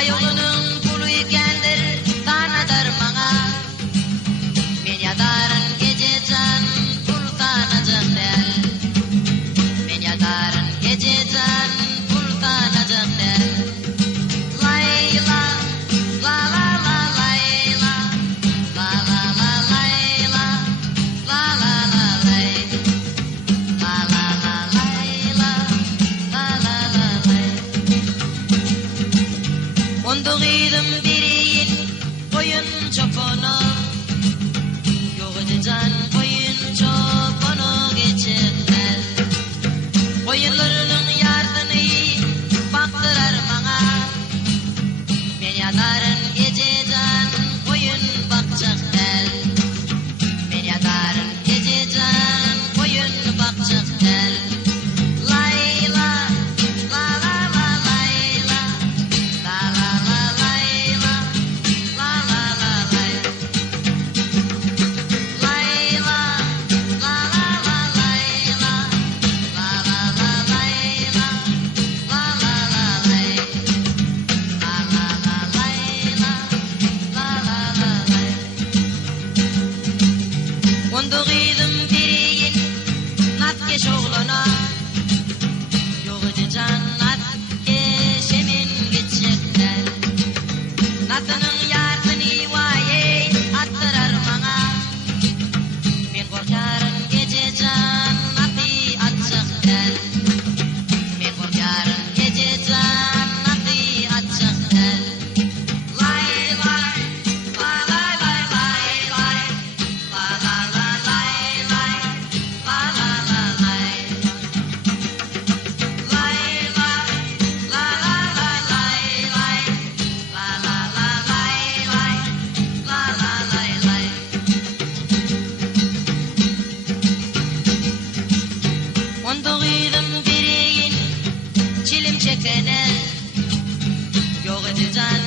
Ayolunun kulu ikendir tanadır bana. Men yatarın geceden kul tanacak der. Men yatarın geceden kul tanacak der. Layla, la la la layla, la la la layla, la la la lay, la la la layla, la la la lay. Onduğuydum biriyin koyun çopunu, yok edeceksin koyun çopunu geçirler. Koyunlarının yardını baktırar bana. Men yatarın geceden koyun bakacak der. Men yatarın geceden koyun bakacak der. Layla, la la la layla, la la la layla, la la la lay. Layla, la la la layla, la la la layla, la la la lay. La la la layla, la la la lay. Onduğuydum biriyin natkeş oğluna, yok edeceksin natkeş emin geçecekler. Natının yardını vaye attırar bana. Men korkarım geceden natı atacak der. Men korkarım geceden natı atacak der. Lay lay, la la la lay lay, la la la lay lay, la la la lay. Lay lay, la la la lay lay, la la la lay lay, la la lay lay. Onduğuydum biriyin çilim çekene, yok edeceksin